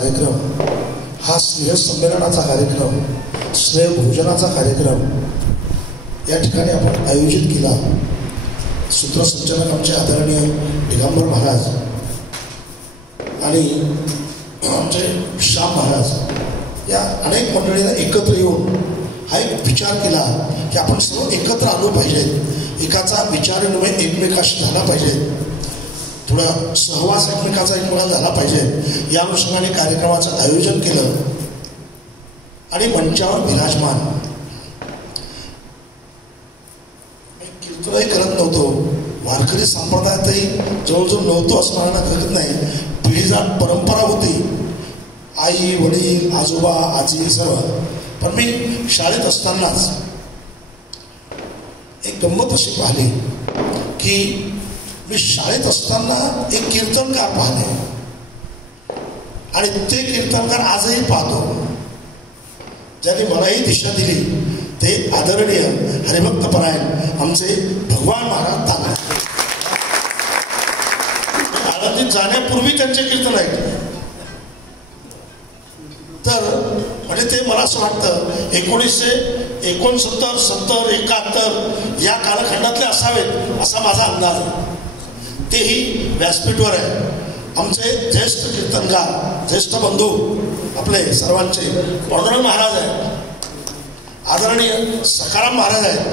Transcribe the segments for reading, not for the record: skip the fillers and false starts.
कार्यक्रम हा स्नेहसंमेलनाचा कार्यक्रम, स्नेहभोजनाचा कार्यक्रम या ठिकाणी आपण आयोजित केला. सूत्रसंचालक आमचे आदरणीय दिगंबर महाराज आणि आमचे श्याम महाराज या अनेक मंडळींना एकत्र येऊन हा एक विचार केला की आपण सर्व एकत्र आलो पाहिजेत, एकाचा विचार विनिमय एकमेकाशी झाला पाहिजे, थोडा सहवास एकमेकाचा झाला पाहिजे. या अनुषंगाने कार्यक्रमाचं आयोजन केलं आणि मंचावर विराजमान कीर्तनही करत नव्हतो, वारकरी संप्रदायातही जवळजवळ नव्हतो असं म्हणायला हरकत नाही. पिढीजात परंपरा होती, आई वडील आजोबा आजी सर्व. पण मी शाळेत असतानाच एक गंमत अशी पाहिली की मी शाळेत असताना एक कीर्तनकार पाहिले आणि ते कीर्तनकार आजही पाहतो. ज्यांनी मलाही दिशा दिली ते आदरणीय हरिभक्तपरायण आमचे भगवान महाराज ताना. आळंदीत जाण्यापूर्वी त्यांचे कीर्तन ऐकले. तर म्हणजे ते मला असं वाटतं 1969, 70, 71 या कालखंडातले असावेत असा माझा अंदाज आहे. तेही व्यासपीठवर आहे. आमचे ज्येष्ठ कीर्तनकार, ज्येष्ठ बंधू आपले सर्वांचे पांडुरंग महाराज आहेत, आदरणीय सखाराम महाराज आहेत,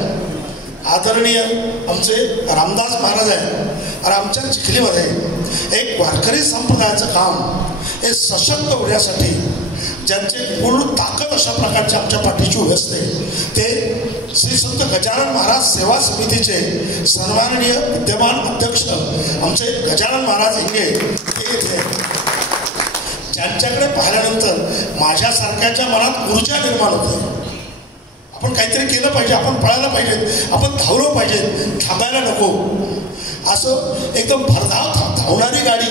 आदरणीय आमचे रामदास महाराज आहेत. आणि आमच्या चिखलीमध्ये एक वारकरी संप्रदायाचं काम हे सशक्त होण्यासाठी ज्यांचे पूर्ण ताकद अशा प्रकारचे आमच्या पाठीची उभी असते ते श्री संत गजानन महाराज सेवा समितीचे सन्माननीय विद्यमान अध्यक्ष आमचे गजानन महाराज हिंगे हे इथे. ज्यांच्याकडे पाहिल्यानंतर माझ्यासारख्याच्या मनात ऊर्जा निर्माण होते. आपण काहीतरी केलं पाहिजे, आपण पळायला पाहिजे, आपण धावलो पाहिजे, थांबायला नको. असं एकदम भरधाव धावणारी गाडी,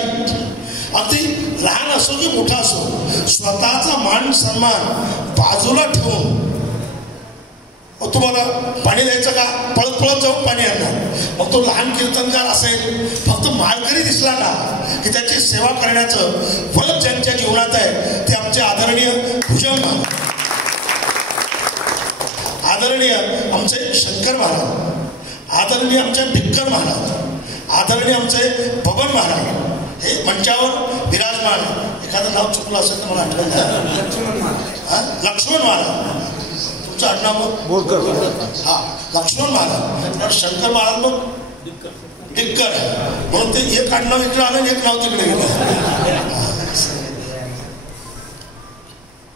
अगदी लहान असो की मोठा असो, स्वतःचा मान सन्मान बाजूला ठेवून तुम्हाला पाणी द्यायचं का, पळत पळत जाऊन पाणी आणणार. मग तो लहान कीर्तनकार असेल, फक्त माळकरी दिसला ना की त्याची सेवा करण्याचं फळ ज्यांच्या जीवनात आहे ते आमचे आदरणीय भुजंग महाराज, आदरणीय आमचे शंकर महाराज, आदरणीय आमचे भिक्कर महाराज, आदरणीय आमचे बबन महाराज हे मंचावर विराजमान. एखादं नाव चुकलं असेल तर मला आठवण नाही. लक्ष्मण महाराज, तुमचं आडनाव बोरकर. हा, लक्ष्मण महाराज. शंकर महाराज मग भिक्कर आहे म्हणून ते एक आडनाव इकडे आलं आणि एक नाव तिकडे गेलं.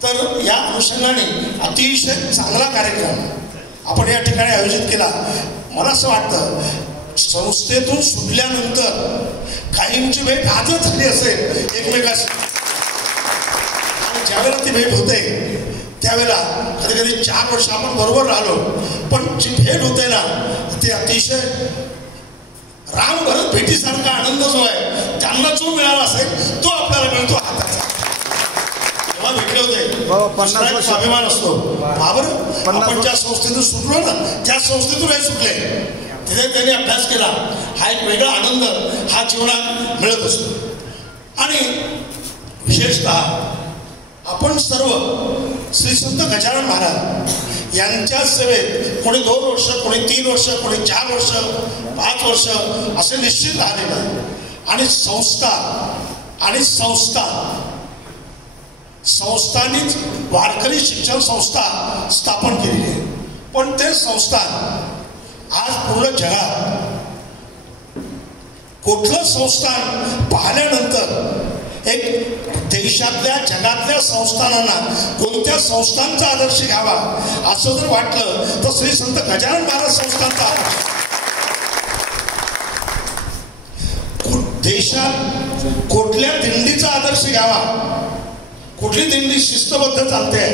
तर या अनुषंगाने अतिशय चांगला कार्यक्रम आपण या ठिकाणी आयोजित केला. मला असं वाटतं संस्थेतून सुटल्यानंतर काहींची भेट आजच झाली असेल एकमेकाशी. ज्यावेळेला ती भेट होते त्यावेळेला कधी कधी 4 वर्ष आपण बरोबर राहिलो, पण जी भेट होते ना ती अतिशय राम भरत भेटीसारखा आनंद जो आहे त्यांना जो मिळाला असेल तो आपल्याला मिळतो हाताचा. जेव्हा भेटले होते स्वाभिमान असतो. आपण ज्या संस्थेतून सुटलो ना त्या संस्थेतूनही सुटले, तिथे त्यांनी अभ्यास केला. हा एक वेगळा आनंद हा जीवनात मिळत असतो. आणि विशेषतः आपण सर्व श्री संत गजानन महाराज यांच्या सेवेत कोणी 2 वर्ष, कोणी 3 वर्ष, कोणी 4 वर्ष, 5 वर्ष असे निश्चित राहिलेलं आहे. आणि संस्थांनीच वारकरी शिक्षण संस्था स्थापन केलेली आहे. पण ते संस्थान आज पूर्ण जगात कुठलं संस्थान पाहिल्यानंतर एक देशातल्या जगातल्या संस्थानांना कोणत्या संस्थांचा आदर्श घ्यावा असं जर वाटलं तर श्री संत गजानन महाराज संस्थांचा देशात कुठल्या दिंडीचा आदर्श घ्यावा, कुठली दिंडी शिस्तबद्ध चालते,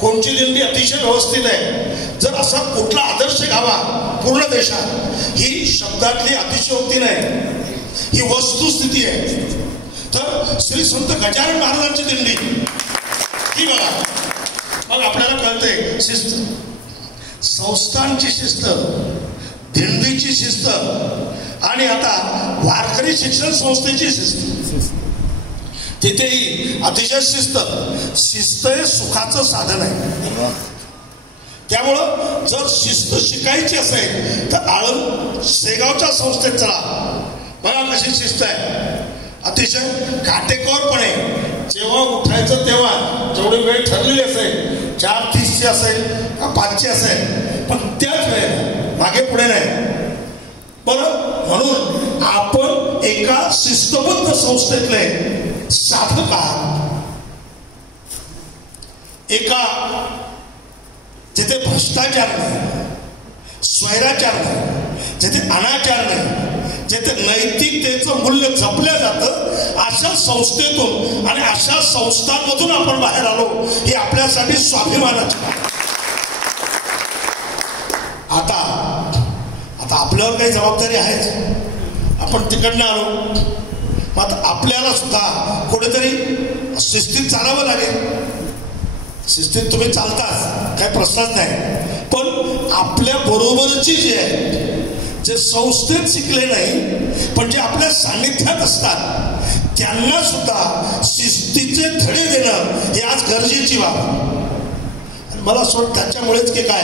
कोणची दिंडी अतिशय व्यवस्थित आहे, जर असा कुठला आदर्श घ्यावा पूर्ण देशात, ही शब्दातली अतिशयोक्ती नाही, ही वस्तुस्थिती आहे. तर श्री संत गजानन महाराजांची दिंडी ही बघा, मग आपल्याला कळते शिस्त, संस्थांची शिस्त, दिंडीची शिस्त आणि आता वारकरी शिक्षण संस्थेची शिस्त. तिथेही अतिशय शिस्त हे सुखाचं साधन आहे. त्यामुळं जर शिस्त शिकायची असेल तर आळंद शेगावच्या संस्थेत चला. बघा कशी शिस्त आहे. अतिशय काटेकोरपणे जेव्हा उठायचं तेव्हा जेवढी वेळ ठरलेली असेल, 4:30ची असेल का 5ची असेल, पण त्याच वेळेला मागे पुढे नाही. बरं, म्हणून आपण एका शिस्तबद्ध संस्थेतले साधक आहात. एका जिथे भ्रष्टाचार नाही, स्वैराचार नाही, जिथे अनाचार नाही, जिथे नैतिकतेचं मूल्य जपलं जातं, अशा संस्थेतून आणि अशा संस्थांमधून आपण बाहेर आलो ही आपल्यासाठी स्वाभिमानाची. आता आपल्यावर काही जबाबदारी आहेच. आपण तिकडनं आलो, मग आता आपल्याला सुद्धा कुठेतरी शिस्तीत चालावं लागेल. शिस्तीत तुम्ही चालताच, काही प्रश्नच नाही. पण आपल्या बरोबरची जे आहे, जे संस्थेत शिकले नाही पण जे आपल्या सान्निध्यात असतात, त्यांना सुद्धा शिस्तीचे धडे देणं ही आज गरजेची बाब. मला असं वाटतं त्याच्यामुळेच की काय,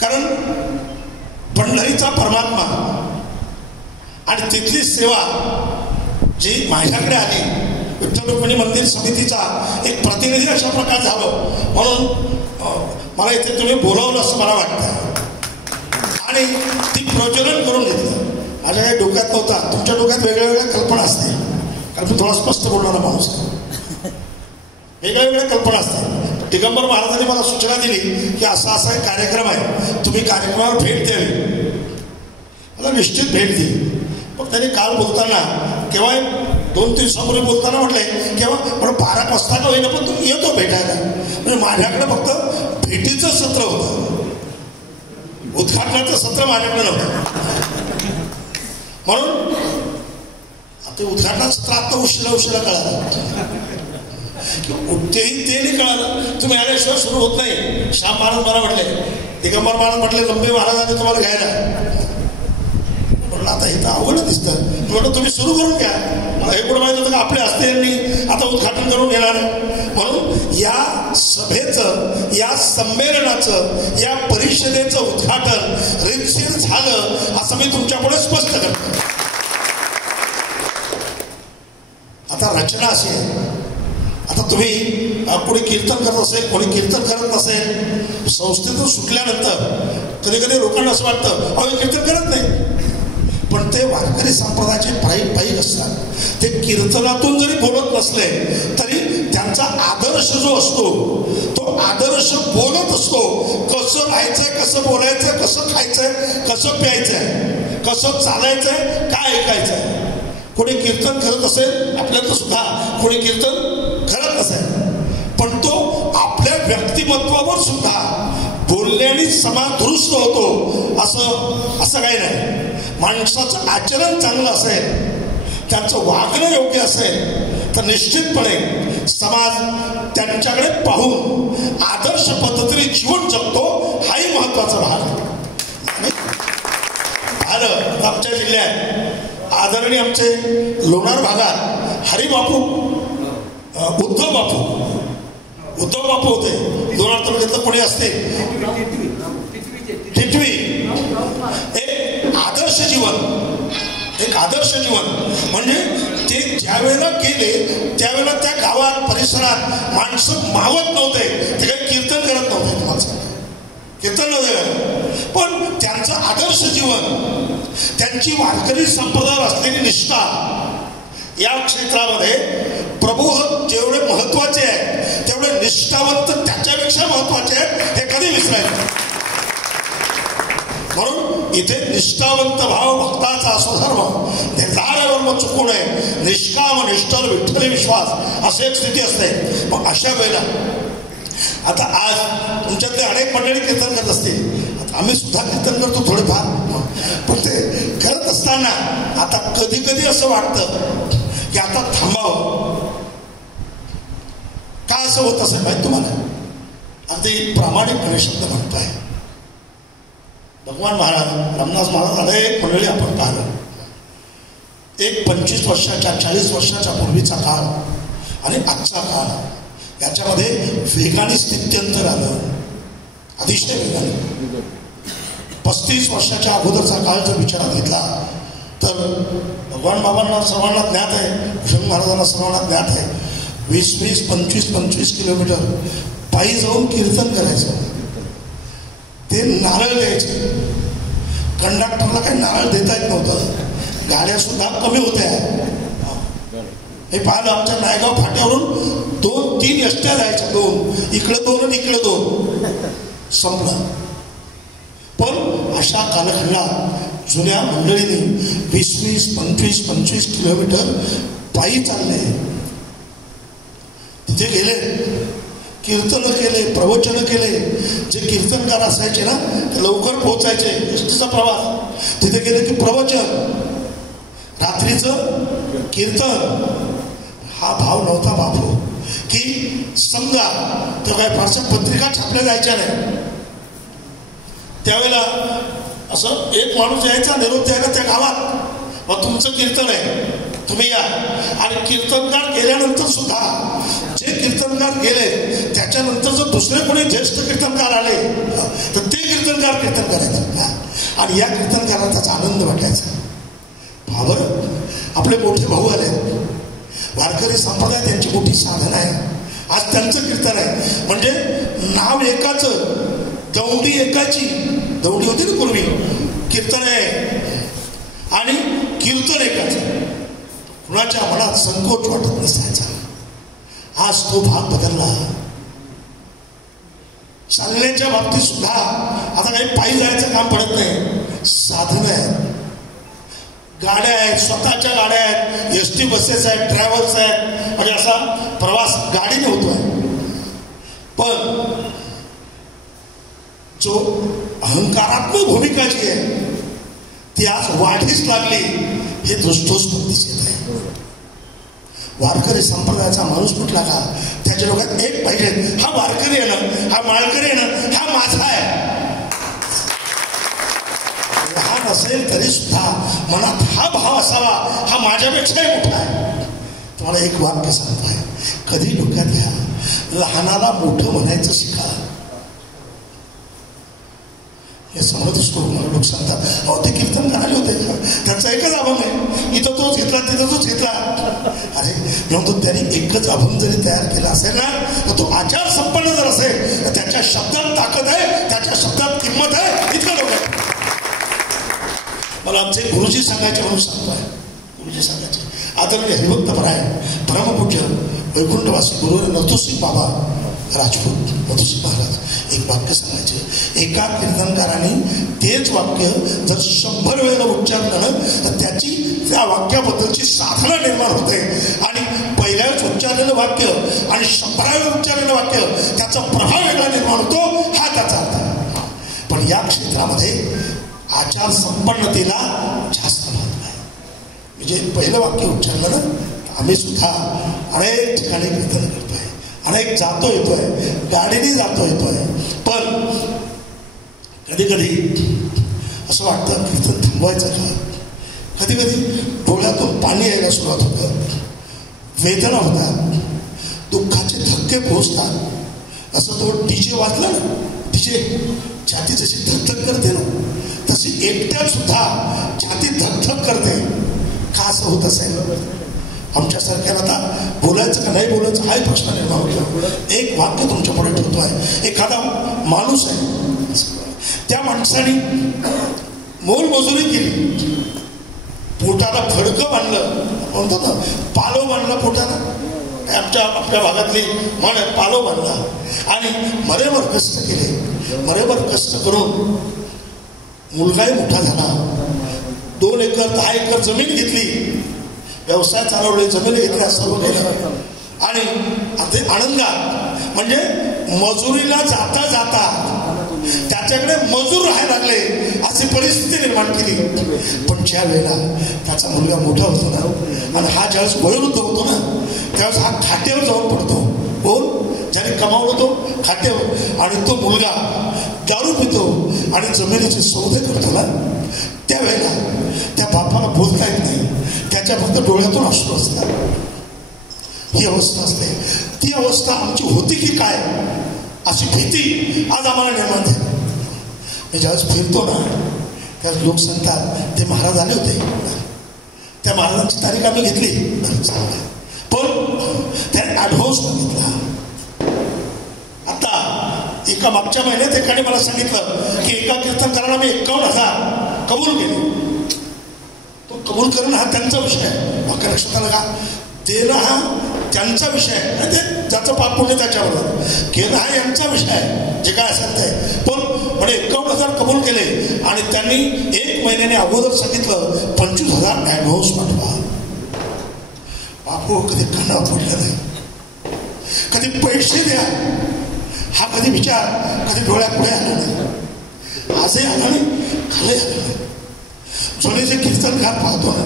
कारण पंढरीचा परमात्मा आणि तिथली सेवा जी माझ्याकडे आली, विठ्ठल रुक्मिणी मंदिर समितीचा एक प्रतिनिधी अशा प्रकार झालो, म्हणून मला इथे तुम्ही बोलावलं असं मला वाटतं. आणि ती प्रज्वलन करून घेतलं. माझ्या काही डोक्यात नव्हता. तुमच्या डोक्यात वेगळ्या वेगळ्या कल्पना असतील, कारण मी थोडा स्पष्ट बोलणारा माणूस आहे. वेगळ्या वेगळ्या कल्पना असतील. दिगंबर महाराजांनी मला सूचना दिली की असा असा एक कार्यक्रम आहे, तुम्ही कार्यक्रमावर भेट द्यावी. मला निश्चित भेट दिली. पण त्यांनी काल बोलताना, केव्हा 2-3 दिवसापूर्वी बोलताना म्हटले केव्हा, म्हणून 12 वाजता का होईना पण तुम्ही येतो भेटायला. म्हणजे माझ्याकडे फक्त भेटीचं सत्र होतं, उद्घाटनाचं सत्र माझ्याकडे नव्हतं. म्हणून आता उद्घाटनाचं सत्र आता उशिरा कळालं, तेही ते नाही कळालं. तुम्ही आल्याशिवाय सुरू होत नाही. श्याम महाराज मला म्हटले, दिगंबर महाराज म्हटले, लंबे महाराजांनी तुम्हाला घ्यायला. म्हटलं आता हे तर अवघड दिसतं. म्हटलं तुम्ही सुरू करून घ्या. मला हे कुठं माहित होतं का आपल्या हस्ते आता उद्घाटन करून घेणार. म्हणून या सभेचं, या संमेलनाचं, या परिषदेचं उद्घाटन रीतशीर झालं असं मी तुमच्यापुढे स्पष्ट करतो. आता रचना अशी आहे, आता तुम्ही कोणी कीर्तन करत असेल, कोणी कीर्तन करत नसेल, संस्थेतून सुटल्यानंतर कधी कधी लोकांना असं वाटतं अहो कीर्तन करत नाही. पण ते वारकरी संप्रदायाचे पायी असतात. ते कीर्तनातून जरी बोलत नसले तरी त्यांचा आदर्श जो असतो तो आदर्श बोलत असतो. कसं राहायचंय, कसं बोलायचंय, कसं खायचंय, कसं प्यायचंय, कसं चालायचंय, काय ऐकायचंय. कोणी कीर्तन करत असेल आपल्याला सुद्धा, कोणी कीर्तन करत असेल, पण तो आपल्या व्यक्तिमत्वावर सुद्धा बोलण्याने समाज दुरुस्त होतो असं काही नाही. माणसाचं आचरण चांगलं असेल, त्यांचं वागणं योग्य असेल तर निश्चितपणे समाज त्यांच्याकडे पाहून आदर्श पद्धतीने जीवन जगतो. हाही महत्वाचा भाग आहे. आमच्या जिल्ह्यात आदरणीय आमचे लोणार भागात हरिबापू, उद्धव बापू होते. लोणार तालुक्यातलं कोणी असते, टिटवी. एक आदर्श जीवन म्हणजे ते ज्यावेळेला गेले त्यावेळेला त्या गावात परिसरात माणसं मावत नव्हते. ते काही कीर्तन करत नव्हते, माणसं कीर्तन नव्हते, पण त्यांचं आदर्श जीवन, त्यांची वारकरी संप्रदायावर असलेली निष्ठा या क्षेत्रामध्ये प्रबोधक जेवढे महत्वाचे आहेत तेवढे निष्ठावंत त्याच्यापेक्षा महत्वाचे आहेत. हे कधी विसरायचं. म्हणून इथे निष्ठावंत भाव भक्ताचा स्वधर्म निर्धारावर चुकू नये. निष्काम निष्ठर विठ्ठली विश्वास अशी एक स्थिती असते. मग अशा वेळेला आता आज तुमच्यातले अनेक मंडळी कीर्तन करत असतील, आम्ही सुद्धा कीर्तन करतो थोडेफार, पण ते करत असताना आता कधी कधी असं वाटतं की आता थांबावं. का असं होत असेल माहिती तुम्हाला? अगदी प्रामाणिकपणे शब्द म्हणतोय. भगवान महाराज, रामदास महाराज, अनेक मंडळी आपण पाहिलं. एक 25 वर्षाच्या 40 वर्षाच्या पूर्वीचा काळ आणि आजचा काळ याच्यामध्ये वेगाने स्थित्यंतर आलं, अतिशय वेगाने. 35 वर्षाच्या अगोदरचा काळ जर विचारात घेतला तर भगवान बाबांना सर्वांना ज्ञात आहे, भूषण महाराजांना सर्वांना ज्ञात आहे, 20-20, 25-25 किलोमीटर पायी जाऊन कीर्तन करायचं. ते नारळ द्यायचे, कंडक्टरला काही नारळ देता येत नव्हतं, गाड्या सुद्धा कमी होत्या. हे पाहिलं आमच्या नायगाव फाट्यावरून 2-3 एसट्या जायच्या, 2 इकडे 2 आणि इकडे 2, संपलं. पण अशा कालखंडात जुन्या मंडळींनी 20-20, 25-25 किलोमीटर पायी चालले, तिथे गेले, कीर्तन केले, प्रवचन केले. जे कीर्तनकार असायचे ना ते लवकर पोहोचायचे, एसटीचा प्रवास, तिथे गेले की प्रवचन, रात्रीचं कीर्तन. हा भाव नव्हता बापू की समजा तर काय फारशा पत्रिका छापल्या जायच्या नाही. त्यावेळेला असं एक माणूस यायचा निरोप द्यायला त्या गावात, मग तुमचं कीर्तन आहे तुम्ही या. आणि कीर्तनकार गेल्यानंतर सुद्धा जे कीर्तनकार गेले त्याच्यानंतर जर दुसरे कोणी ज्येष्ठ कीर्तनकार आले तर ते कीर्तनकार कीर्तन करायचं आणि या कीर्तनकाराला त्याचा आनंद वाटायचा. बरं, आपले मोठे भाऊ आले, वारकरी संप्रदाय त्यांची मोठी साधना आहे. आज त्यांचं कीर्तन आहे, म्हणजे नाव एकाचं, दौंडी एकाची, दौंडी होती ना पूर्वी, कीर्तन आहे आणि कीर्तन एकाचं. कुणाच्या मनात संकोच वाटत नसायचा. आज तो भाग बदलला. चालण्याच्या बाबतीत सुद्धा आता काही पायी जायचं काम पडत नाही, साधन आहे, गाड्या आहेत, स्वतःच्या गाड्या आहेत, एसटी बसेस आहेत, ट्रॅव्हल्स आहेत, म्हणजे असा प्रवास गाडीने होतोय. पण जो अहंकारात्मक भूमिका जी आहे ती आज वाढीस लागली, हे दृष्टोस्पद दिसत आहे. वारकरी संप्रदायाचा माणूस कुठला का त्याच्या डोक्यात एक पाहिजे, हा वारकरी आहे ना, हा माळकरी आहे ना, हा माझा आहे. लहान असेल तरी सुद्धा मनात हा भाव असावा, हा माझ्यापेक्षाही मोठा आहे. तुम्हाला एक वाक्य सांगतोय, कधी डोक्यात घ्या, लहानाला मोठं म्हणायचं शिका. हे समजत असतो. मला लोक सांगतात, अहो ते कीर्तन करायला होते, त्यांचा एकच अभंग आहे, इथं तोच घेतला तिथं तोच घेतला. अरे म्हणतो त्यांनी एकच अभंग जरी तयार केला असेल ना, तर तो आचार संपन्न जर असेल तर त्याच्या शब्दात ताकद आहे, त्याच्या शब्दात किंमत आहे. इतकं लोक आहे. मला आमचे गुरुजी सांगायचे म्हणून सांगतोय, गुरुजी सांगायचे, आदरणीय हरिभक्तपरायण परमपूज्य वैकुंठवासी गुरु नथुसिंग बाबा राजपूत, नथुसिंग महाराज एक वाक्य सांगायचे. एका कीर्तनकाराने तेच वाक्य जर 100 वेळेला उच्चारलं तर त्याची त्या वाक्याबद्दलची साधना निर्माण होते. आणि पहिल्याच उच्चारलेलं वाक्य आणि 100व्या उच्चारलेलं वाक्य त्याचा प्रभाव वेगळा निर्माण होतो, हा त्याचा अर्थ. पण या क्षेत्रामध्ये आचार संपन्नतेला जास्त महत्व आहे. म्हणजे पहिलं वाक्य उच्चारलं ना, आम्ही सुद्धा अनेक ठिकाणी कीर्तन करतोय, अनेक जातो येतोय, गाडीने जातो येतोय. पण कधी कधी असं वाटतं कीर्तन थांबवायचं का. कधी कधी डोळ्यातून पाणी यायला सुरुवात होतं, वेदना होतात, दुःखाचे धक्के पोहोचतात. असं तो डीजे वाजला ना, डीजे छाती जशी धकधक करते ना, तशी एकट्यात सुद्धा छाती धकधक करते. का असं होत असेल. आमच्यासारख्याला आता बोलायचं का नाही बोलायचं हाही प्रश्न निर्माण होतो. एक वाक्य तुमच्या पुढे ठेवतो आहे. एखादा माणूस आहे, त्या माणसाने मोलमजुरी केली, पोटाला फडकं बांधलं, म्हणतो ना पालो बांधला पोटाला, आपल्या भागातली म्हण आहे, पालो बांधला, आणि मरेवर कष्ट केले. मरेवर कष्ट करून मुलगाही मोठा झाला, 2 एकर 10 एकर जमीन घेतली, व्यवसाय चालवले, जमीन घेतल्या, सर्व केलं. आणि ते आनंदात, म्हणजे मजुरीला जाता जाता त्याच्याकडे मजूर राहायला लागले, अशी परिस्थिती निर्माण केली. पण ज्या वेळेला त्याचा मुलगा मोठा होतो ना, आणि हा ज्यावेळेस वयोवृद्ध होतो ना, त्यावेळेस हा खाट्यावर जाऊन पडतो. बोल, ज्याने कमावलं तो खाट्यावर, आणि तो मुलगा दारू पितो आणि जमिनीचे सौदे करतो ना, त्यावेळेला त्या बापाला बोलता येत नाही, त्याच्या फक्त डोळ्यातून अश्रू असतात. ही अवस्था असते. ती अवस्था आमची होती की काय अशी भीती आज आम्हाला निर्माण झाली. मी ज्यावेळेस फिरतो ना त्यावेळेस लोक सांगतात ते महाराज आले होते. त्या महाराजांची तारीख आम्ही घेतली, पण त्याने ॲडव्हान्स बघितला. आता एका मागच्या महिन्यात एकाने मला सांगितलं की एका कीर्तनकाराला मी 51,000 कबूल केले. तो कबूल करणं हा त्यांचा विषय आहे, वाक्य लक्षात आलं का? देणं हा त्यांचा विषय आहे, ते ज्याचं पाप पुण्य त्याच्याबरोबर. घेणं हा यांचा विषय आहे, जे काय असेल ते. पण म्हणजे 51,000 कबूल केले आणि त्यांनी 1 महिन्याने अगोदर सांगितलं 25,000 ॲडव्हान्स पाठवा. बापू कधी कानावर पडलं नाही, कधी पैसे द्या हा कधी विचार कधी डोळ्यापुढे आला नाही. आजही आला नाही, खाली आला नाही. जुने जे कीर्तनकार पाहतो ना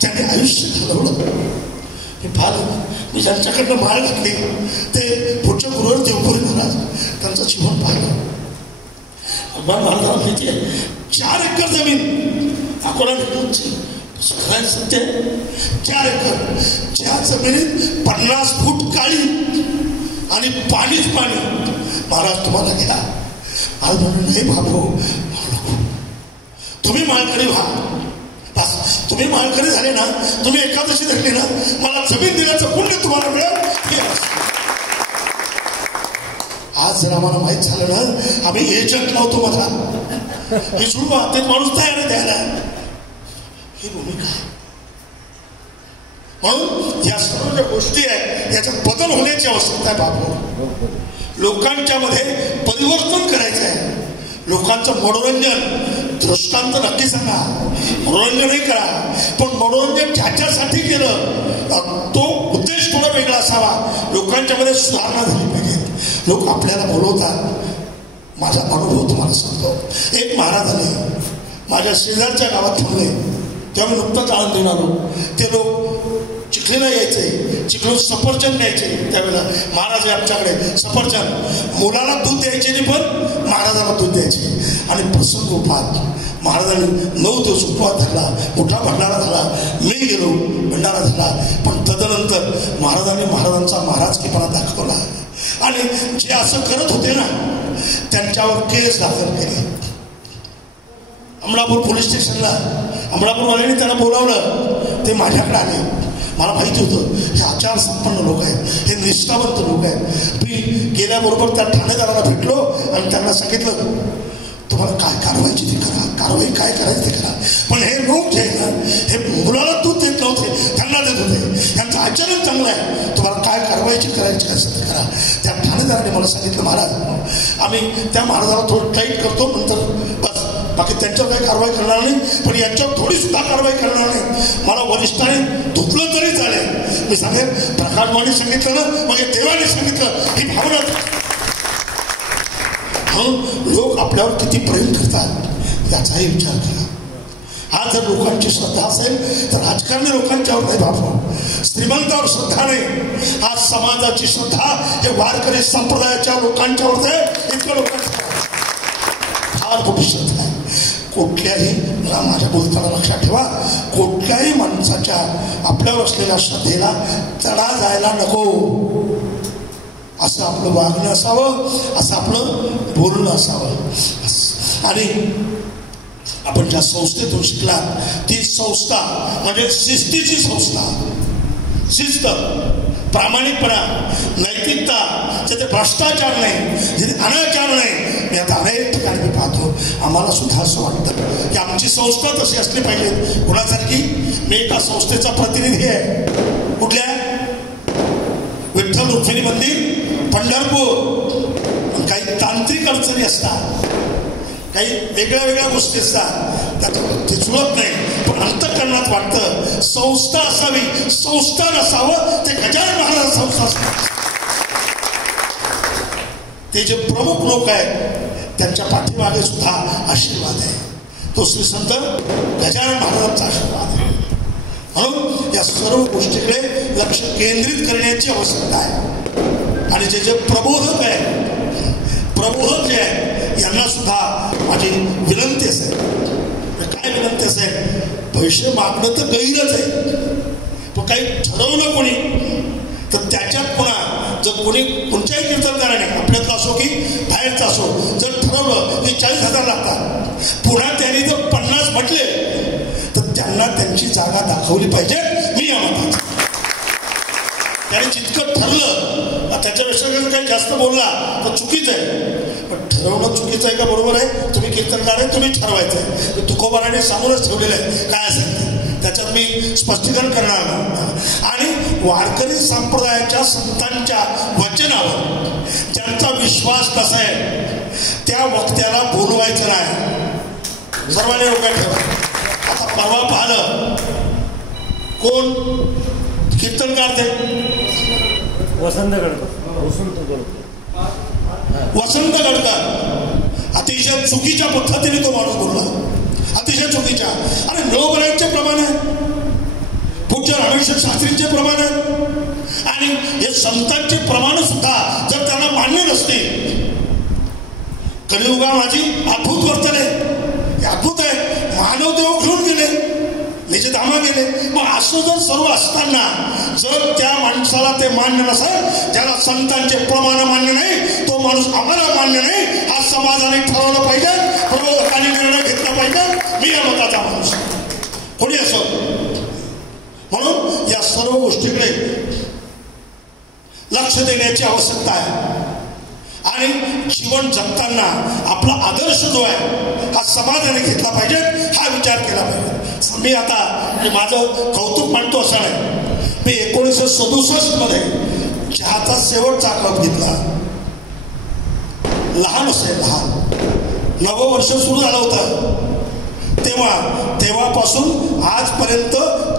त्यांनी आयुष्य घालवलं. मी ज्यांच्याकडनं माळ घातली ते पुढच्या गुरुवर देवपुरी महाराज, त्यांचं जीवन पाहिलं. महाराजांना माहिती आहे 4 एकर जमीन अकोला निघूनची खरं सत्य 4 एकर. ज्या जमिनीत 50 फूट काळी आणि पाणीच पाणी. महाराज तुम्हाला घ्या. आज म्हणून नाही बापू तुम्ही माळकरी व्हा. बस तुम्ही माळकरी झाले ना, तुम्ही एकादशी धरली ना, मला जमीन दिल्याचं पुण्य तुम्हाला मिळेल. आज जर आम्हाला माहीत झालं ना आम्ही एजंट लावतो मला हे सुरू ते माणूस तयार आहे द्यायला. ही भूमिका आहे. म्हणून या सर्व ज्या गोष्टी आहेत याच्यात बदल होण्याची आवश्यकता आहे. बापू लोकांच्या मध्ये परिवर्तन करायचं आहे. लोकांचं मनोरंजन दृष्टांत नक्की सांगा, मनोरंजनही करा, पण मनोरंजन ज्याच्यासाठी केलं तो उद्देश थोडा वेगळा असावा. लोकांच्या मध्ये सुधारणा झाली पाहिजे. लोक आपल्याला बोलवतात. माझा अनुभव तुम्हाला सांगतो. एक महाराज आले माझ्या शेजारच्या गावात थांबले, तेव्हा मी नुकतंच आळंद देऊन आलो. ते लोक चिखलीला यायचे, चिखलीत सफरचंद न्यायचे. त्यावेळेला महाराज आमच्याकडे सफरचंद मुलाला दूध द्यायचे नाही, पण महाराजाला दूध द्यायचे. आणि प्रसंगोपात महाराजांनी 9 दिवस उपवास धरला, मोठा भंडारा झाला. मी गेलो, भंडारा झाला. पण तदनंतर महाराजांनी महाराजांचा महाराजकीपणा दाखवला आणि जे असं करत होते ना त्यांच्यावर केस दाखल केले. अमळापूर पोलीस स्टेशनला अमळापूरवाल्यांनी त्यांना बोलावलं. ते माझ्याकडे आले. मला माहिती होतं हे आचारसंपन्न लोक आहेत, हे निष्ठावंत लोक आहेत. मी गेल्याबरोबर त्या ठाणेदाराला भेटलो आणि त्यांना सांगितलं तुम्हाला काय कारवाईची ती करा, कारवाई काय करायची ते करा. पण हे लोक जे आहे ना हे मुलाला दूध देत नव्हते, त्यांना देत होते. यांचं आचरण चांगलं आहे, तुम्हाला काय कारवाईची करायची असेल ते करा. त्या ठाणेदाराने मला सांगितलं महाराज आम्ही त्या महाराजाला थोडं टाईट करतो, नंतर बस बाकी त्यांच्यावर काही कारवाई करणार नाही, पण यांच्यावर थोडी सुद्धा कारवाई करणार नाही. मला वरिष्ठाने धुतलं तरी चालेल. मी सांगेन प्रकाशवाणी सांगितलं ना मग देवाने सांगितलं, ही भावना. म्हणून लोक आपल्यावर किती प्रेम करतात याचाही विचार करा. आज जर लोकांची श्रद्धा असेल तर राजकारणी लोकांच्यावर नाही बाबा, श्रीमंतावर श्रद्धा नाही. आज समाजाची श्रद्धा हे वारकरी संप्रदायाच्या लोकांच्यावर आहे. इतक्या लोकांची फार मोठी श्रद्धा आहे. कुठल्याही माझ्या बोलताना लक्षात ठेवा, कुठल्याही माणसाच्या आपल्यावर असलेल्या श्रद्धेला तडा जायला नको. असं आपलं वागणं असावं, असं आपलं बोलणं असावं. आणि आपण ज्या संस्थेतून शिकला ती संस्था म्हणजे शिस्तीची संस्था. शिस्त, प्रामाणिकपणा, नैतिकता, जिथे भ्रष्टाचार नाही, जिथे अनाचार नाही. मी आता अनेक ठिकाणी मी पाहतो, आम्हाला सुद्धा असं वाटतं की आमची संस्था तशी असली पाहिजे. कुणासारखी? मी एका संस्थेचा प्रतिनिधी आहे. कुठल्या? विठ्ठल रुक्मिणी मंदिर पंढरपूर. काही तांत्रिक अडचणी असतात, काही वेगळ्या वेगळ्या गोष्टी असतात, त्याच्यात ते जुळत नाही. पण अंतःकरणात वाटतं संस्था असावी, संस्था नसावं. ते गजानन महाराज संस्था असतात. ते जे प्रमुख लोक आहेत त्यांच्या पाठीमागे सुद्धा आशीर्वाद आहे. तो श्री संत गजानन महाराजांचा आशीर्वाद आहे. म्हणून या सर्व गोष्टीकडे लक्ष केंद्रित करण्याची आवश्यकता आहे. आणि जे जे प्रबोधक आहेत, प्रबोधक जे आहेत यांना सुद्धा माझी विनंती असेल, काय काय विनंती असेल, पैसे मागणं तर गैरच आहे, पण काही ठरवलं कोणी तर त्याच्यात पुन्हा जर कोणी कोणत्याही कीर्तनकाराने आपल्यातला असो की बाहेरचा असो जर ठरवलं की 40,000 लागतात, पुन्हा त्यांनी जर 50 म्हटले तर त्यांना त्यांची जागा दाखवली पाहिजे. मी या मताचा. त्याने जितकं ठरलं त्याच्यापेक्षा काही जास्त बोलला तर चुकीचं आहे. पण ठरवणं चुकीचं आहे का बरोबर आहे? तुम्ही कीर्तनकार आहे, तुम्ही ठरवायचं आहे. तुकोबाराने सांगूनच ठेवलेलं आहे काय असेल त्याच्यात मी स्पष्टीकरण करणार नाही. आणि वारकरी संप्रदायाच्या संतांच्या वचनावर ज्यांचा विश्वास कसा आहे त्या वक्त्याला बोलवायचं नाही. सर्वांनी डोक्यात ठेवा. आता परवा पाहिलं कोण कीर्तनकार ते वसंत गडकर अतिशय चुकीच्या पद्धतीने तो माणूस बोलला, अतिशय चुकीच्या. अरे नवबरांचे प्रमाण आहे, पूज्य रामेश्वर शास्त्रींचे प्रमाण आहे आणि हे संतांचे प्रमाण सुद्धा जर त्यांना मान्य नसते. कलियुगा माझी अद्भुत वर्तन आहे, अद्भुत आहे. मानव देव घेऊन गेले, निजे धामा गेले. मग असं जर सर्व असताना जर त्या माणसाला ते मान्य नसेल, ज्याला संतांचे प्रमाण मान्य नाही, तो माणूस आम्हाला मान्य नाही, हा समाजाने ठरवलं पाहिजे, प्रबोधकांनी निर्णय घेतला पाहिजे. मी या मताचा माणूस कोणी असो. म्हणून या सर्व गोष्टीकडे लक्ष देण्याची आवश्यकता आहे. आणि जीवन जगताना आपला आदर्श जो आहे हा समाजाने घेतला पाहिजे, हा विचार केला पाहिजे. मी आता माझं कौतुक मानतो असं नाही, मी 1967 मध्ये चहाचा शेवटचा कप घेतला. लहान असेल, लहान 9वं वर्ष सुरू झालं होतं तेव्हापासून आजपर्यंत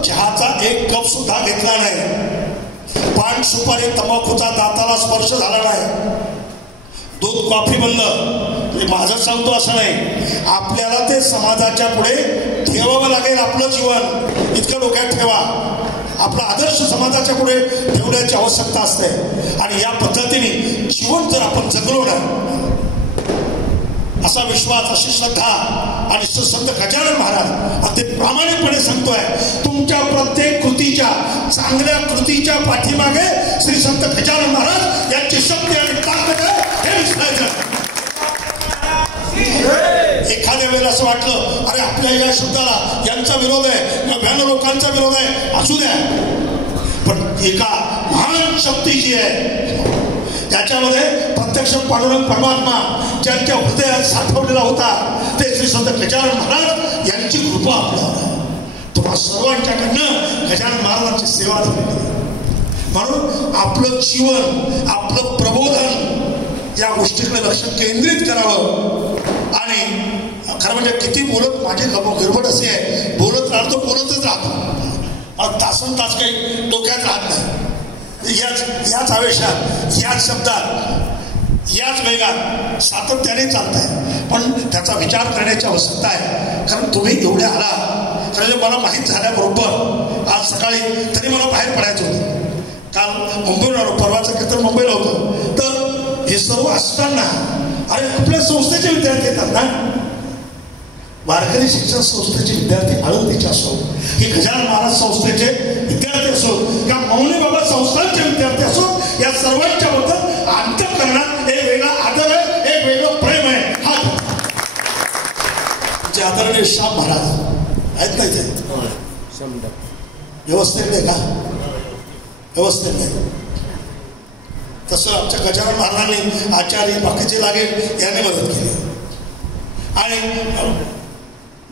चहाचा एक कप सुद्धा घेतला नाही. पान सुपारी तंबाखूचा दाताला स्पर्श झाला नाही. दूध कॉफी बंद. माझं सांगतो असं नाही, आपल्याला ते समाजाच्या पुढे ठेवावं लागेल. आपलं जीवन इतकं डोक्यात ठेवा, आपला आदर्श समाजाच्या पुढे ठेवण्याची आवश्यकता असते. आणि या पद्धतीने जीवन जर आपण जगलो ना, असा विश्वास, अशी श्रद्धा आणि संत गजानन महाराज अगदी प्रामाणिकपणे सांगतोय, तुमच्या प्रत्येक कृतीच्या, चांगल्या कृतीच्या पाठीमागे श्री संत गजानन महाराज यांची शक्ती आणि ताकद आहे हे विसरायचं. एखाद्या वेळेला असं वाटलं अरे आपल्या या शब्दाला यांचा विरोध आहे, 99 लोकांचा विरोध आहे, असू द्या. पण एका महान शक्ती जी आहे त्याच्यामध्ये प्रत्यक्ष पांडुरंग परमात्मा ज्यांच्या हृदयात साठवलेला होता ते श्री संत गजानन महाराज यांची कृपा आपल्यावर. तुम्हा सर्वांच्याकडनं गजानन महाराजांची सेवा झाली. म्हणून आपलं जीवन, आपलं प्रबोधन या गोष्टीकडे लक्ष केंद्रित करावं. आणि खरं म्हणजे किती बोलत माझी गडबड अशी आहे, बोलत राहतो, बोलतच राहतो, तासन तास काही डोक्यात राहत नाही. याच आवेशात, याच शब्दात, याच वेगात सातत्याने चालत आहे. पण त्याचा विचार करण्याची आवश्यकता आहे. कारण तुम्ही एवढे आला, कारण मला माहीत झाल्याबरोबर आज सकाळी तरी मला बाहेर पडायचं होतं. काल मुंबईला आलो, परवाचं कीर्तन मुंबईला होतं. तर हे सर्व असताना अरे आपल्या संस्थेचे विद्यार्थी येतात ना, वारकरी शिक्षण संस्थेचे विद्यार्थी आळंदीचे असो, की गजानन महाराज संस्थेचे विद्यार्थी असो, किंवा मौनी बाबा संस्थांचे विद्यार्थी असो, या सर्वांच्या बद्दल अंतःकरणात एक वेगळा आदर आहे, एक वेगळं प्रेम आहे. हा जे आदरणीय श्याम महाराज आहेत नाही ते व्यवस्थेकडे का व्यवस्थेत नाही. तसं आमच्या गजानन महाराजांनी आचार्य बाकीचे लागेल यांनी मदत केली. आणि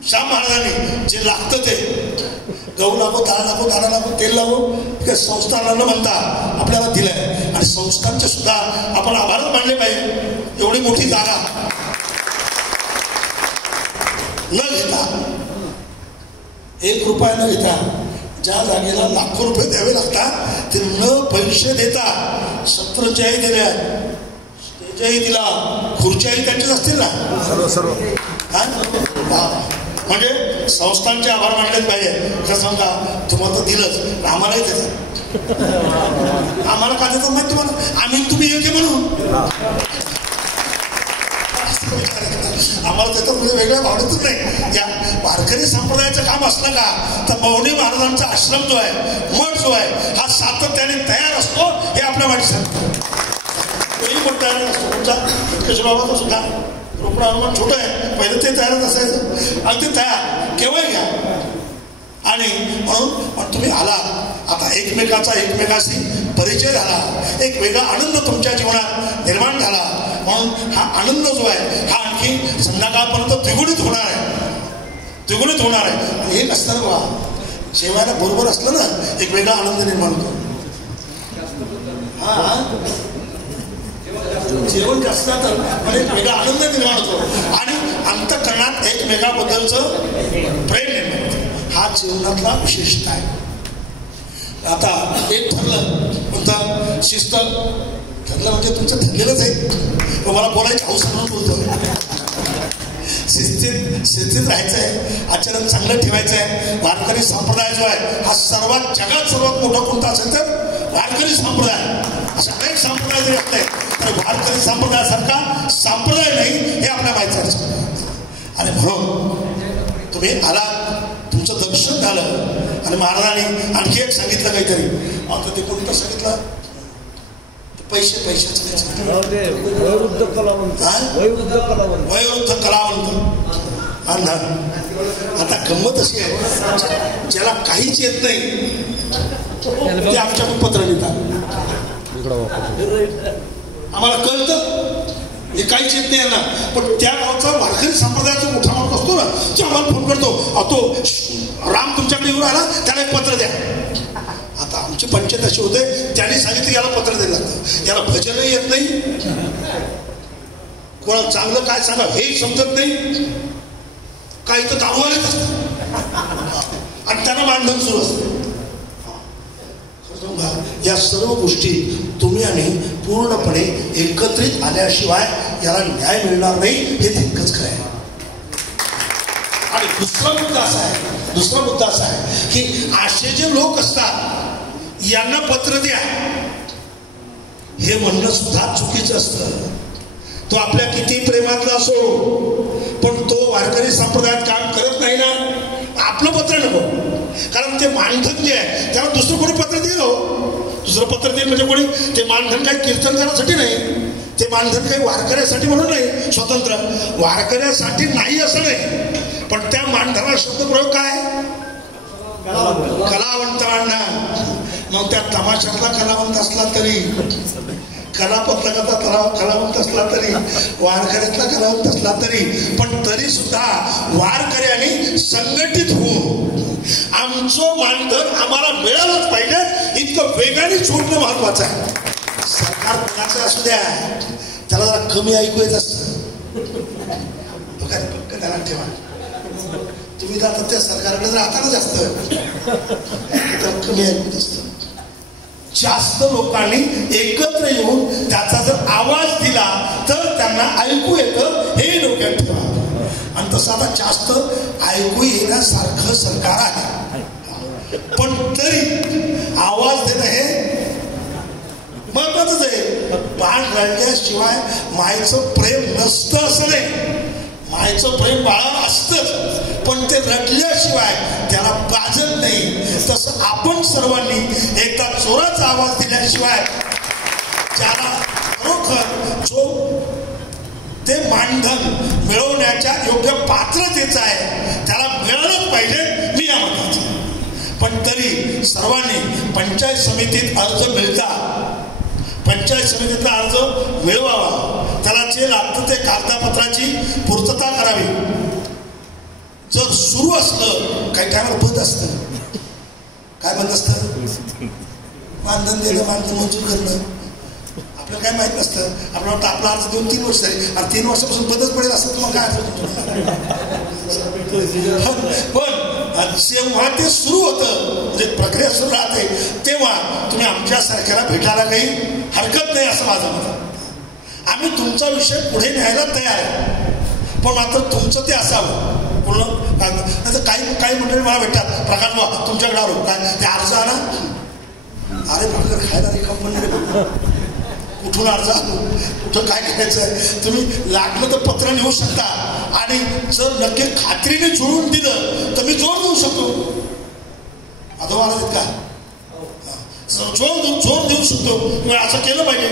श्याम महाराजांनी जे लागतं ते गहू लागो, डाळ लागो, दाणा लागो, तेल लागो, ते संस्थांना न म्हणता आपल्याला दिलंय. आणि संस्थांचे सुद्धा आपण आभार मानले पाहिजे. एवढी मोठी जागा न घेता, 1 रुपया न घेता, ज्या जागेला लाखो रुपये द्यावे लागतात ते न पैसे देता सत्रच्याही दिल्या, स्टेजही दिला, खुर्च्याही त्यांचेच असतील ना सर्व. म्हणजे संस्थांचे आभार मानलेच पाहिजे. कसं सांगा, तुम्हाला तर दिलंच, आम्हालाही देतात. आम्हाला का देतात माहिती तुम्हाला, आम्ही तुम्ही योग्य म्हणून आम्हाला त्याच्यात म्हणजे वेगळ्या भावनेतून नाही. या वारकरी संप्रदायाचं काम असलं का तर मौनी महाराजांचा आश्रम जो आहे, मठ जो आहे, हा सातत्याने तयार असतो हे आपल्या वाटी सांगतो. तोही पण तयार असतो. तुमचा केशवबाबाचा सुद्धा रोपड हनुमान छोटं आहे, पहिलं ते तयारच असायचं. अगदी तयार केव्हाही घ्या. आणि म्हणून तुम्ही आलात, आता एकमेकाशी परिचय झाला, एक वेगळा आनंद तुमच्या जीवनात निर्माण झाला. म्हणून हा आनंद जो आहे हा आणखी संध्याकाळपर्यंत द्विगुणित होणार आहे. आणि एक असताना बघा, जेवायला बरोबर असलं ना एक वेगळा आनंद निर्माण होतो. जेवण जास्त तर एक वेगळा आनंद निर्माण होतो आणि अंतःकरणात एकमेकाबद्दलचं प्रेम निर्माण होतं. हा जीवनातला विशेषता आहे. आता एक ठरलं कोणतं शिस्त ठरलं म्हणजे तुमचं ठरलेलंच आहे. मला बोलायची हौस म्हणून बोलतो. शिस्तीत राहायचं आहे, आचरण चांगलं ठेवायचं आहे. वारकरी संप्रदाय जो आहे हा जगात सर्वात मोठा कोणता असेल तर वारकरी संप्रदाय. अशा अनेक संप्रदाय जरी असले तर वारकरी संप्रदायासारखा संप्रदाय नाही हे आपल्या माहिती आहे. आणि म्हणून तुम्ही आलात, तुमचं दर्शन झालं आणि महाराजांनी आणखी एक सांगितलं काहीतरी. आता ते कोणतं सांगितलं? पैशाचं वयोवृद्ध कलावंत. आता गंमत अशी आहे, ज्याला काहीच येत नाही ते आमच्याकडून पत्र लिहितात. आम्हाला कळतं हे काहीच येत नाही यांना, पण त्या गावचा वारकरी संप्रदायाचा मोठा माणूस असतो ना, तो आम्हाला फोन करतो, तो राम तुमच्याकडे येऊन आला, त्याला एक पत्र द्या. आता आमची पंचायत अशी होते, त्यांनी सांगितलं याला पत्र द्यायला लागतं. याला भजनही येत नाही, कोणाला चांगलं काय सांगा हेही समजत नाही, काही तर दारूवालेच असतात आणि त्यांना मानधन सुरू असतं. या सर्व गोष्टी तुम्ही आणि पूर्णपणे एकत्रित आल्याशिवाय याला न्याय मिळणार नाही हे तितकंच खरं आहे. आणि दुसरा मुद्दा असा आहे की असे जे लोक असतात यांना पत्र द्या हे म्हणणं सुद्धा चुकीचं असतं. तो आपल्या किती प्रेमातला असो, पण तो वारकरी संप्रदायात काम करत नाही ना, आपलं पत्र नको. कारण ते मानधन जे आहे त्याला दुसरं कोणी पत्र देईल. दुसरं पत्र देईल म्हणजे कोणी, ते मानधन काही कीर्तनकारासाठी नाही, ते मानधन काही वारकऱ्यासाठी म्हणून नाही, स्वतंत्र वारकऱ्यासाठी नाही असं नाही. पण त्या मानधनाचा शब्दप्रयोग काय? कलावंतांना. मग त्या तमाशातला कलावंत असला तरी, कलापथकाचा कलावंत असला तरी, वारकऱ्यातला कलावंत असला तरी, पण तरी सुद्धा वारकऱ्यांनी संघटित होऊन आमचं मानधन आम्हाला मिळालंच पाहिजे इतकं वेगाने सोडणं महत्वाचं आहे. सरकार कोणाचं असू द्या, त्याला जरा कमी ऐकू येत असतं. त्याला ठेवा. तुम्ही तर त्या सरकारकडे जर आता जास्त कमी ऐकू असतं. जास्त लोकांनी एकत्र येऊन त्याचा जर आवाज दिला तर त्यांना ऐकू येतं हे डोक्यात ठेवा. आणि तसं आता जास्त ऐकू येण्यासारखं सरकार आहे, पण तरी आवाज देणं हे महत्वाचंच आहे. बाळ रडल्याशिवाय मायचं प्रेम नसतं असं नाही, मायचं प्रेम बाळावर असतंच, पण ते रडल्याशिवाय त्याला पाजत नाही. तसं आपण सर्वांनी एकदा जोराचा आवाज दिल्याशिवाय ज्याला खरोखर जो ते मानधन मिळवण्याच्या योग्य पात्रतेचं आहे त्याला मिळालंच पाहिजे, मी या मताचं. पण तरी सर्वांनी पंचायत समितीत अर्ज मिळतात, पंचायत समितीतला अर्ज मिळवावा, त्याला जे लागतं ते कागदपत्राची पूर्तता करावी. जर सुरू असलं, काही टायमाला बंद असतं. काय बंद असतं? मानधन देणं, मानधन मंजूर करणं. आपल्याला काय माहित नसतं. आपल्याला वाटतं आपला अर्ज 2-3 वर्ष झाली आणि 3 वर्षापासून बंदच पडेल असं तुम्हाला काय पण जेव्हा ते सुरू होतं, म्हणजे प्रक्रिया सुरू राहते, तेव्हा तुम्ही आमच्यासारख्याला भेटायला काही हरकत नाही असं माझं मत आहे. आम्ही तुमचा विषय पुढे न्यायला तयार आहे, पण मात्र तुमचं ते असावं पूर्ण. काही मंडळी मला भेटतात, प्रकाश भाऊ तुमच्याकडे आलो काय ते अर्ज आणा. अरे भाकर खायला रिकाम पण कुठून अर्ज आणू, कुठं काय करायचं आहे. तुम्ही लागलं तर पत्र लिहू शकता आणि जर नक्की खात्रीने जुळून दिलं तर मी जोर देऊ शकतो. आता मला का जोर देऊ शकतो, असं केलं पाहिजे.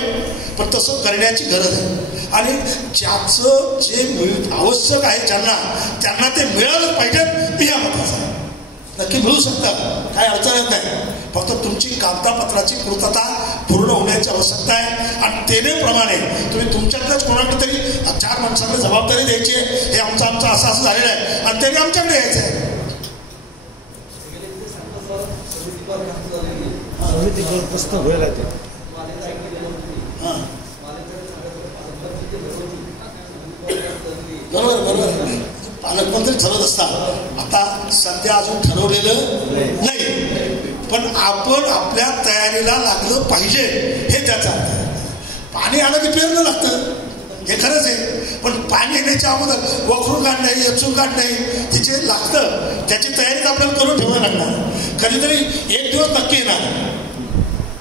पण तसं करण्याची गरज आहे आणि ज्याचं जे आवश्यक आहे त्यांना ते मिळालं पाहिजे. मी या मताचा नक्की मिळू शकतं, काही अडचण येत नाही. फक्त तुमची कागदपत्राची पूर्तता पूर्ण होण्याची आवश्यकता आहे आणि तेनेप्रमाणे तुम्ही तुमच्याकडेच कोणाकडे तरी 4 माणसांकडे जबाबदारी द्यायची आहे. हे आमचं असं झालेलं आहे आणि त्याने आमच्याकडे यायचं आहे. बरोबर पालकमंत्री ठरवत असतात. आता सध्या अजून ठरवलेलं नाही, पण आपण आपल्या तयारीला लागलं पाहिजे हे त्याचा अर्थ. पाणी आलं की पेरणं लागतं हे खरंच आहे, पण पाणी येण्याच्या अगोदर वखरून काढ नाही, यचून काढ नाही, तिचे लागतं. त्याची तयारी आपल्याला करून ठेवायला लागणार. कधीतरी एक दिवस नक्की येणार,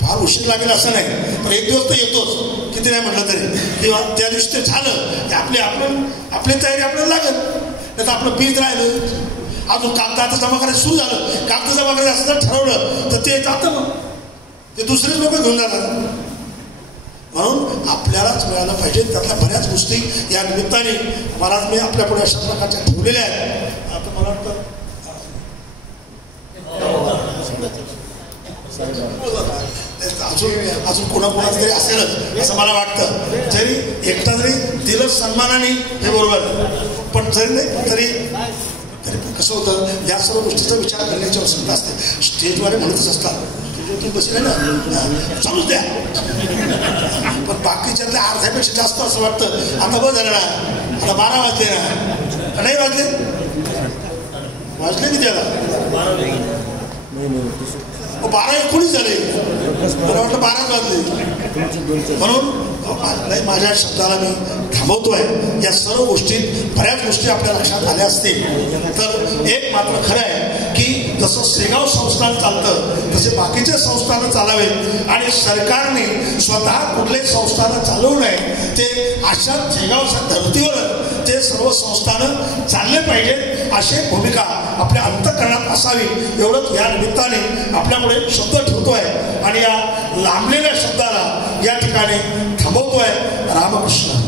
फार उशीर लागेल असं नाही, पण एक दिवस तर येतोच किती नाही म्हटलं तरी. किंवा त्या दिवशी ते झालं की आपली तयारी आपल्याला लागेल. नाही तर आपलं बीज राहिलं, अजून कागदाचं जमा करायचं सुरू झालं, कागद जमा करायचं असं जर ठरवलं तर ते जातं, मग ते दुसरेच लोक घेऊन जातात. म्हणून आपल्यालाच मिळालं पाहिजे. त्यातल्या बऱ्याच गोष्टी या निमित्ताने महाराज मी आपल्या पुढे अशा प्रकारच्या ठेवलेल्या आहेत. आता मला वाटतं अजून कोणाकोणाच तरी असेलच असं मला वाटतं. जरी एकटा जरी दिलं सन्मानाने हे बरोबर, पण जरी नाही तरी कसं होतं, या सर्व गोष्टीचा विचार करण्याची आवश्यकता असते. स्टेजवाले म्हणतच असतात तुम्ही बसले ना चालूच द्या, पण बाकीच्यातल्या अर्ध्यापेक्षा जास्त असं वाटतं आता बस झालं ना, आता 12 वाजले ना, नाही वाजले मी त्याला 12:19 झाले, मला वाटलं 12 वाजले. म्हणून माझ्या शब्दाला मी थांबवतोय. या सर्व गोष्टीत बऱ्याच गोष्टी आपल्या लक्षात आल्या असतील. तर एक मात्र खरं आहे की जसं शेगाव संस्थान चालतं तसे बाकीचे संस्थानं चालावेत आणि सरकारने स्वतः कुठले संस्थानं चालवू नये. ते अशा शेगावच्या धर्तीवर ते सर्व संस्थानं चालले पाहिजेत अशी भूमिका आपल्या अंतःकरणात असावी. एवढंच या निमित्ताने आपल्यापुढे शब्द ठेवतोय आणि या लांबलेल्या शब्दाला या ठिकाणी थांबवतोय. रामकृष्ण.